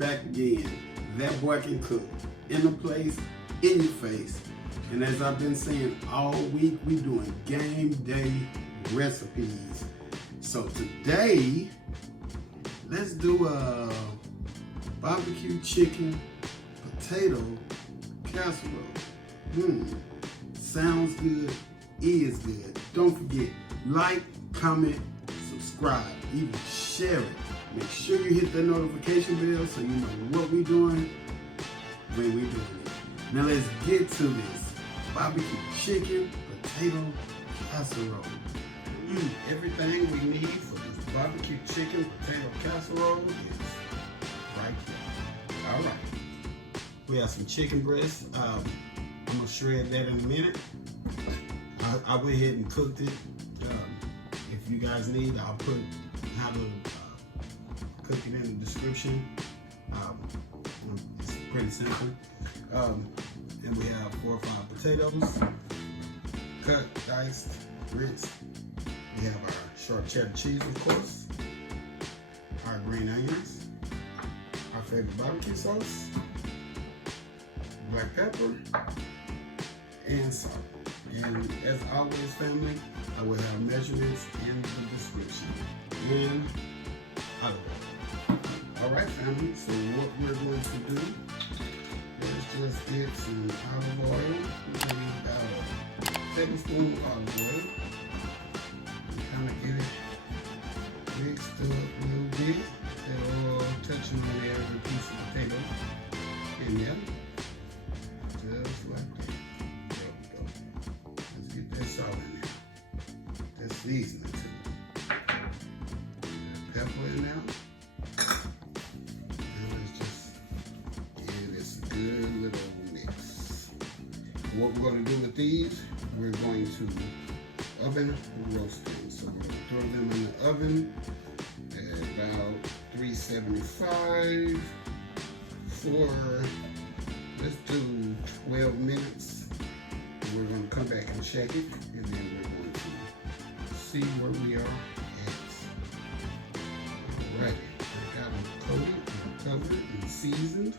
back again. That boy can cook. In the place, in your face. And as I've been saying all week, we doing game day recipes. So today, let's do a barbecue chicken potato casserole. Sounds good, is good. Don't forget, like, comment, subscribe, even share it. Make sure you hit that notification bell so you know what we're doing when we're doing it. Now let's get to this barbecue chicken potato casserole. Everything we need for this barbecue chicken potato casserole is right there. All right. We have some chicken breast. I'm gonna shred that in a minute. I went ahead and cooked it. If you guys need, I'll put how to cook it in the description. It's pretty simple. And we have 4 or 5 potatoes, cut, diced, rinsed. We have our sharp cheddar cheese, of course, our green onions, our favorite barbecue sauce, black pepper, and salt. And as always, family, I will have measurements in the description. And olive oil. All right, family, so what we're going to do, let's just get some olive oil. We're going to about a tablespoon of olive oil. And kind of get it mixed up a little bit. That oil touching on every piece of potato. And yeah, just like that. There we go. Let's get that salt in there. That seasoning to it. Pepper in there. Good little mix. What we're going to do with these, we're going to oven roast them. So we're going to throw them in the oven at about 375 for, let's do 12 minutes. We're going to come back and check it, and then we're going to see where we are at. Alrighty, I got them coated and covered and seasoned.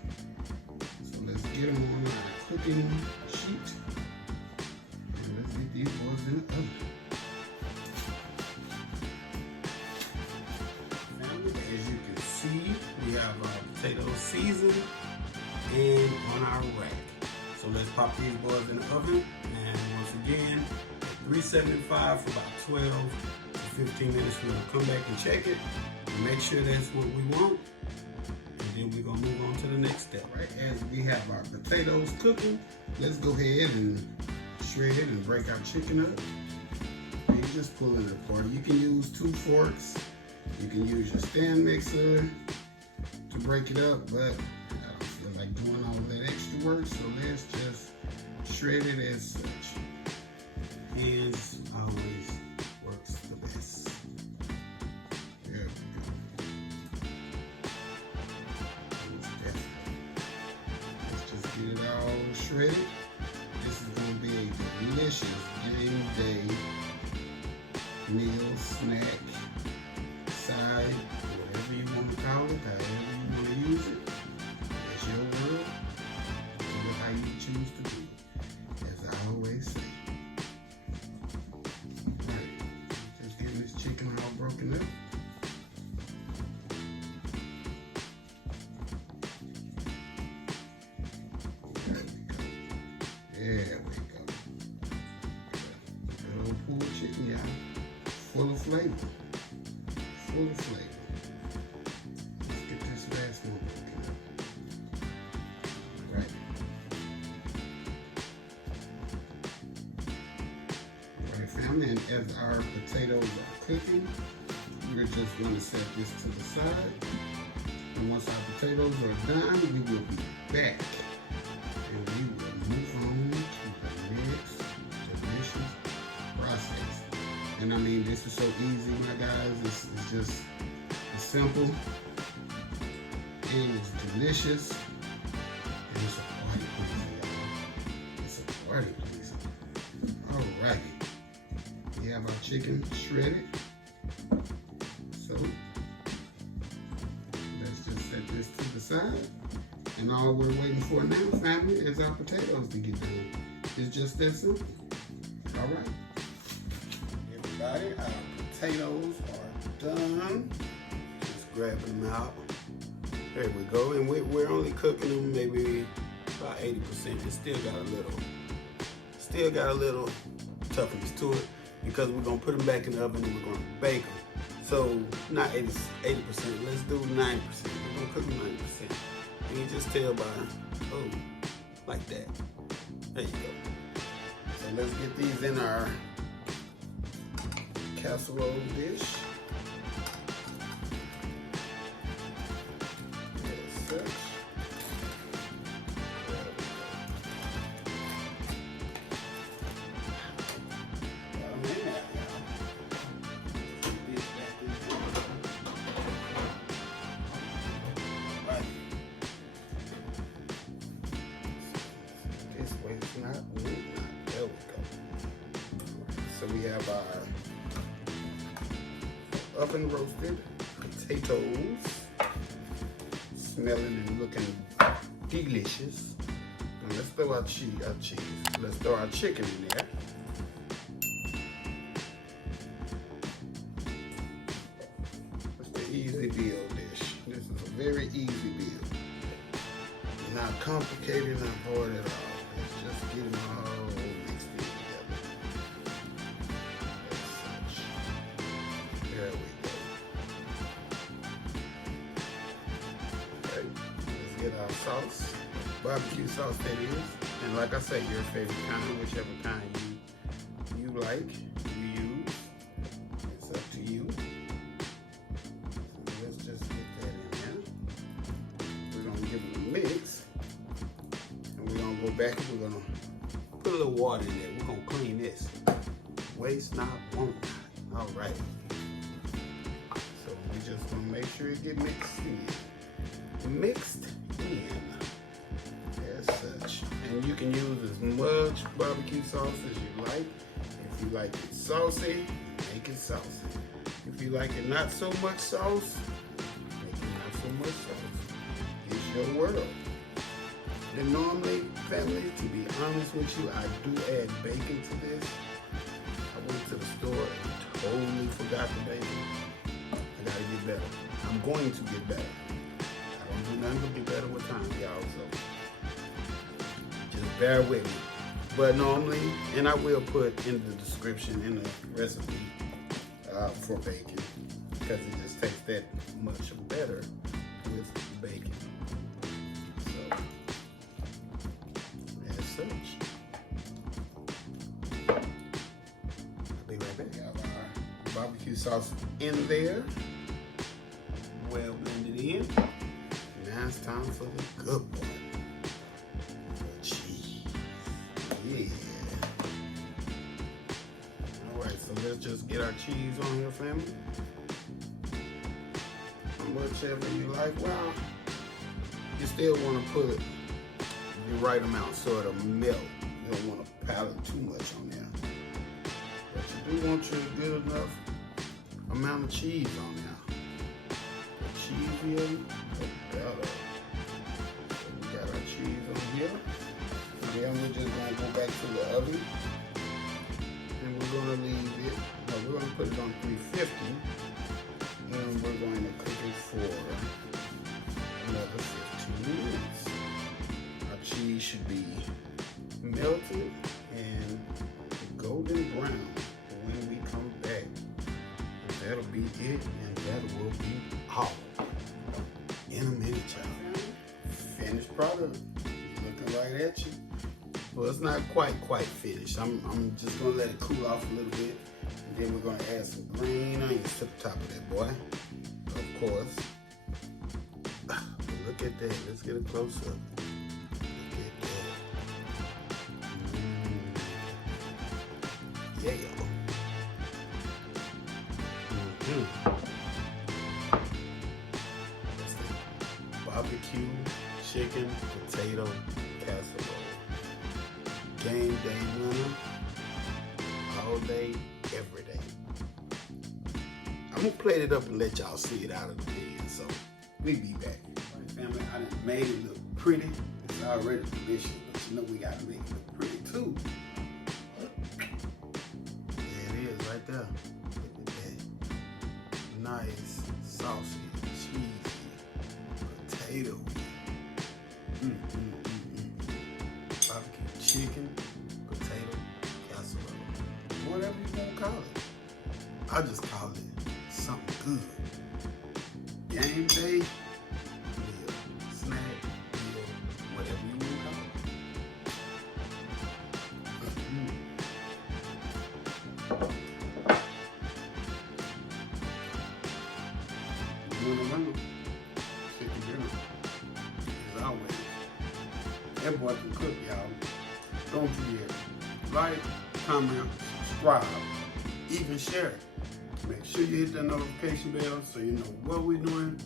Let's get them on our cooking sheet, and let's get these boys in the oven. Family, as you can see, we have our potatoes seasoned and on our rack. So let's pop these boys in the oven, and once again, 375 for about 12 to 15 minutes. We're gonna come back and check it, and make sure that's what we want. Then we're gonna move on to the next step. Right, as we have our potatoes cooking, let's go ahead and shred it and break our chicken up. And you just pull it apart. You can use 2 forks. You can use your stand mixer to break it up, but I don't feel like doing all that extra work, so let's just shred it as such. Hands always works the best. There we go. Get it all shredded. This is going to be a delicious game day meal, snack, side, whatever you want to call it, however you want to use it. That's your world. Do it how you choose to do it, as I always say. Alright, just getting this chicken all broken up. There we go. Good old pulled chicken, y'all. Full of flavor. Full of flavor. Let's get this last one working. Right. Alright, family, and as our potatoes are cooking, we're just going to set this to the side. And once our potatoes are done, we will be back. And we will move on to the next delicious process. And I mean, this is so easy, my guys. It's just it's simple, and it's delicious, and it's a party pleaser, y'all. It's a party pleaser. Alrighty, we have our chicken shredded. So let's just set this to the side. And all we're waiting for now, family, is our potatoes to get done. It's just that simple. All right. Everybody, our potatoes are done. Just grabbing them out. There we go. And we're only cooking them maybe about 80%. It still got a little toughness to it because we're gonna put them back in the oven and we're gonna bake them. So not 80%, let's do 90%. We're gonna cook them 90%. And you just tell by, oh, like that. There you go. So let's get these in our casserole dish. As such. There we go. So we have our oven roasted potatoes, smelling and looking delicious. And let's throw our cheese. Let's throw our chicken in there. It's the easy build dish. This is a very easy build. Not complicated, not hard at all. Let's just get them all mixed in together. As such. There we go. Okay, let's get our sauce. Barbecue sauce that is. And like I say, your favorite kind, whichever kind you like, you use. It's up to you. So let's just get that in there. We're gonna give it a mix. And we're gonna go back and we're gonna put a little water in there. We're gonna clean this. Waste not, want not. All right. So we just gonna make sure it get mixed in. Mixed in. As such. And you can use as much barbecue sauce as you like. If you like it saucy, make it saucy. If you like it not so much sauce, make it not so much sauce. It's your world. Then normally, family, to be honest with you, I do add bacon to this. I went to the store and totally forgot the bacon. I gotta get better. I'm going to get better. I don't do nothing but get better with time, y'all, so just bear with me. But normally, and I will put in the description, in the recipe for bacon, because it just tastes that much better with bacon. So, as such, I'll be right back. Have our barbecue sauce in there, well blended in. Now it's time for the good one. The cheese. Yeah. Alright, so let's just get our cheese on here, family. Whichever you like. Well, you still want to put the right amount so it'll melt. You don't want to pile it too much on there. But you do want your good enough amount of cheese on there. The cheesier, the better. So we got our cheese on here. And then we're just going to go back to the oven. And we're going to leave it, no, we're going to put it on 350. And we're going to cook it for another 15 minutes. Our cheese should be melted and golden brown when we come back. And that'll be it, and that will be all. In a minute, child. Finished product. Looking right at you. Well, it's not quite finished. I'm just gonna let it cool off a little bit. And then we're gonna add some green onions to the top of that, boy. Of course. Look at that. Let's get a close up. Look at that. Yeah. That's the barbecue chicken potato casserole. Game day winner. All day, every day. I'm gonna plate it up and let y'all see it out of the pan. So we be back. family. I done made it look pretty. It's already delicious, but you know we gotta make it look pretty too. There it is right there. Look at that. Nice, saucy, cheesy, potato. Barbecue chicken, potato, casserole. Whatever you want to call it. I just call it something good. Game day, meal, snack, meal, whatever you want to call it. You want to remember, chicken dinner, as always. That boy can cook, y'all. Don't forget, like, comment, subscribe, even share. Make sure you hit that notification bell so you know what we're doing,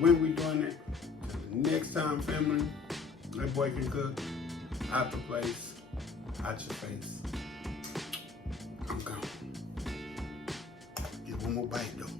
when we're doing it. Till the next time, family, that boy can cook. Out the place, out your face. I'm gone. Get one more bite though.